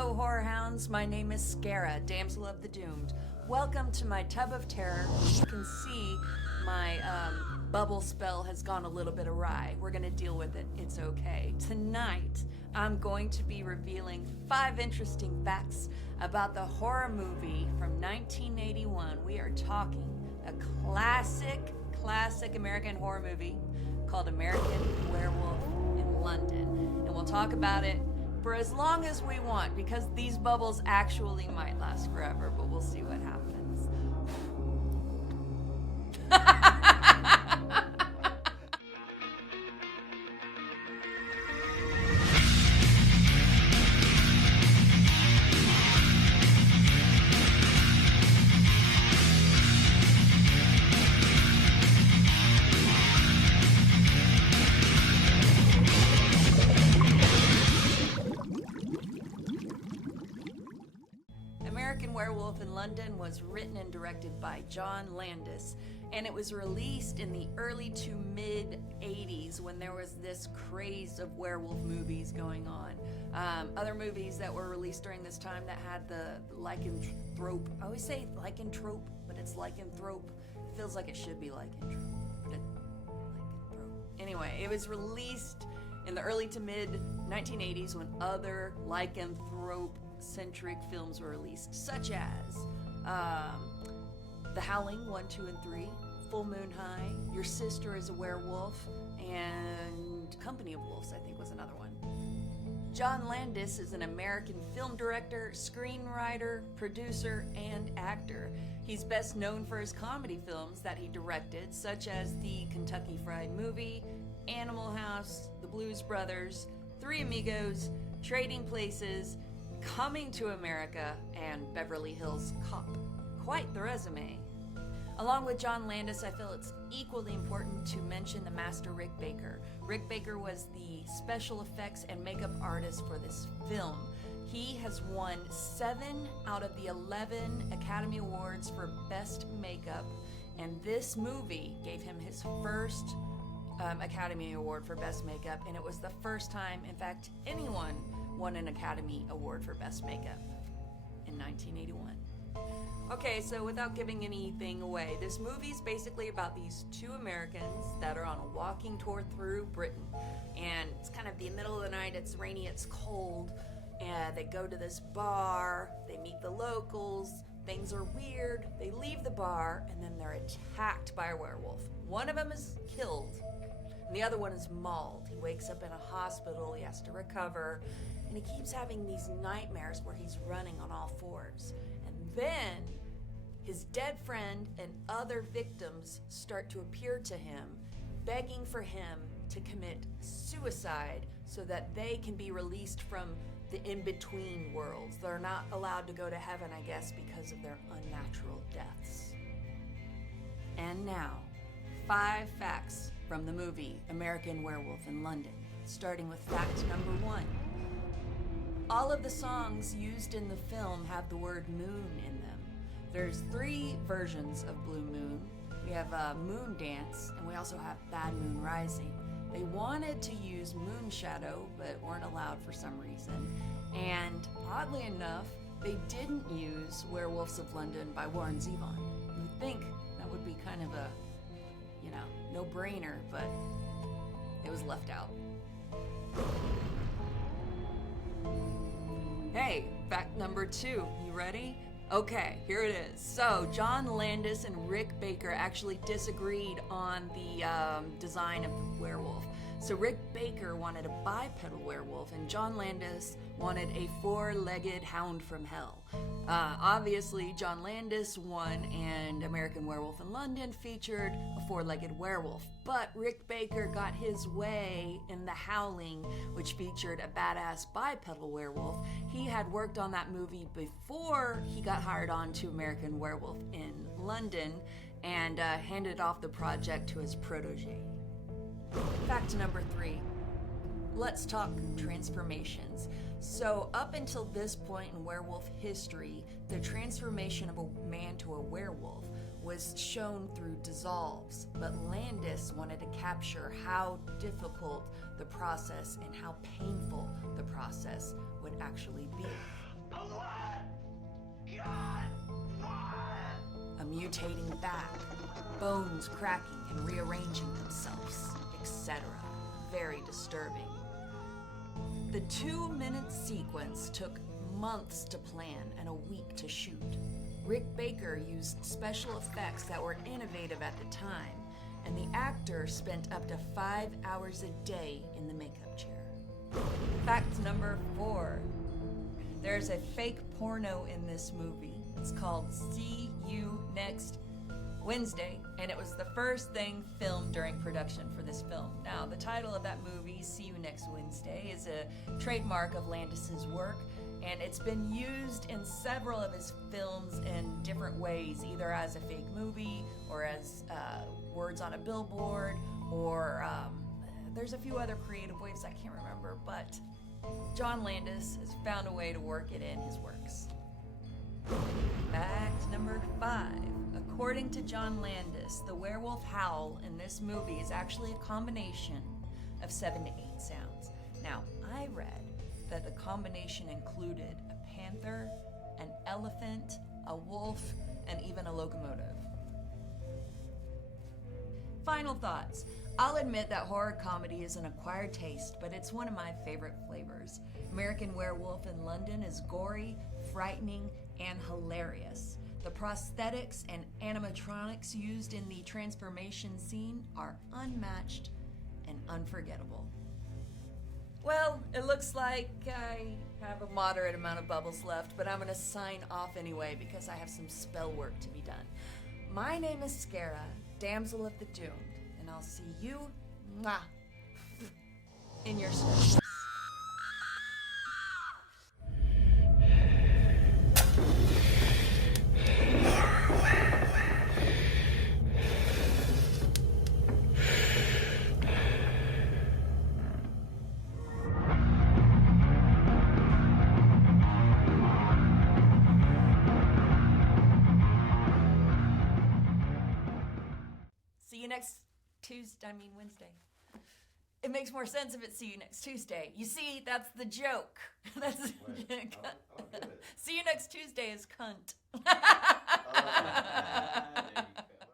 Hello, horror hounds. My name is Scarah, damsel of the doomed. Welcome to my tub of terror. As you can see, my bubble spell has gone a little bit awry. We're gonna deal with it. It's okay. Tonight, I'm going to be revealing 5 interesting facts about the horror movie from 1981. We are talking a classic American horror movie called American Werewolf in London. And we'll talk about it for as long as we want, because these bubbles actually might last forever, but we'll see what happens. American Werewolf in London was written and directed by John Landis, and it was released in the early to mid 80s when there was this craze of werewolf movies going on. Other movies that were released during this time that had the lycanthrope. I always say lycanthrope, but it's lycanthrope. It feels like it should be lycanthrope, but lycanthrope. Anyway, it was released in the early to mid 1980s when other lycanthrope-centric films were released, such as The Howling 1, 2, and 3, Full Moon High, Your Sister is a Werewolf, and Company of Wolves, I think, was another one. John Landis is an American film director, screenwriter, producer, and actor. He's best known for his comedy films that he directed, such as the Kentucky Fried Movie, Animal House, The Blues Brothers, Three Amigos, Trading Places, Coming to America, and Beverly Hills Cop. Quite the resume. Along with John Landis, I feel it's equally important to mention the master Rick Baker. Rick Baker was the special effects and makeup artist for this film. He has won 7 out of the 11 Academy Awards for Best Makeup, and this movie gave him his first Academy Award for Best Makeup, and it was the first time, in fact, anyone won an Academy Award for Best Makeup in 1981. Okay, so without giving anything away, this movie's basically about these 2 Americans that are on a walking tour through Britain. And it's kind of the middle of the night, it's rainy, it's cold, and they go to this bar, they meet the locals, things are weird, they leave the bar, and then they're attacked by a werewolf. One of them is killed, and the other one is mauled. He wakes up in a hospital, he has to recover, and he keeps having these nightmares where he's running on all 4s. And then his dead friend and other victims start to appear to him, begging for him to commit suicide so that they can be released from the in-between worlds. They're not allowed to go to heaven, I guess, because of their unnatural deaths. And now, 5 facts from the movie American Werewolf in London, starting with fact number 1. All of the songs used in the film have the word moon in them. There's 3 versions of Blue Moon. We have Moon Dance, and we also have Bad Moon Rising. They wanted to use Moon Shadow, but weren't allowed for some reason. And oddly enough, they didn't use Werewolves of London by Warren Zevon. You would think that would be kind of a, no-brainer, but it was left out. Hey, fact number 2, you ready? Okay, here it is. So, John Landis and Rick Baker actually disagreed on the design of the werewolf. So Rick Baker wanted a bipedal werewolf, and John Landis wanted a 4-legged hound from hell. Obviously, John Landis won, and American Werewolf in London featured a 4-legged werewolf. But Rick Baker got his way in The Howling, which featured a badass bipedal werewolf. He had worked on that movie before he got hired on to American Werewolf in London, and handed off the project to his protege. Fact number 3. Let's talk transformations. So up until this point in werewolf history, the transformation of a man to a werewolf was shown through dissolves, but Landis wanted to capture how difficult the process and how painful the process would actually be. A mutating back, bones cracking and rearranging themselves, etc. Very disturbing. The 2-minute sequence took months to plan and a week to shoot. Rick Baker used special effects that were innovative at the time, and the actor spent up to 5 hours a day in the makeup chair. Fact number 4. There's a fake porno in this movie. It's called See You Next Wednesday, and it was the first thing filmed during production for this film. Now, the title of that movie, See You Next Wednesday, is a trademark of Landis's work, and it's been used in several of his films in different ways, either as a fake movie or as words on a billboard, or there's a few other creative ways I can't remember, but John Landis has found a way to work it in his works. Fact number 5. According to John Landis, the werewolf howl in this movie is actually a combination of 7 to 8 sounds. Now, I read that the combination included a panther, an elephant, a wolf, and even a locomotive. Final thoughts. I'll admit that horror comedy is an acquired taste, but it's one of my favorite flavors. American Werewolf in London is gory, frightening, and hilarious. The prosthetics and animatronics used in the transformation scene are unmatched and unforgettable. Well, it looks like I have a moderate amount of bubbles left, but I'm going to sign off anyway because I have some spell work to be done. My name is Scarah, Damsel of the Doomed, and I'll see you in your sleep. Wednesday. It makes more sense if it's see you next Tuesday. You see, that's the joke. That's I'll get it. See you next Tuesday is cunt.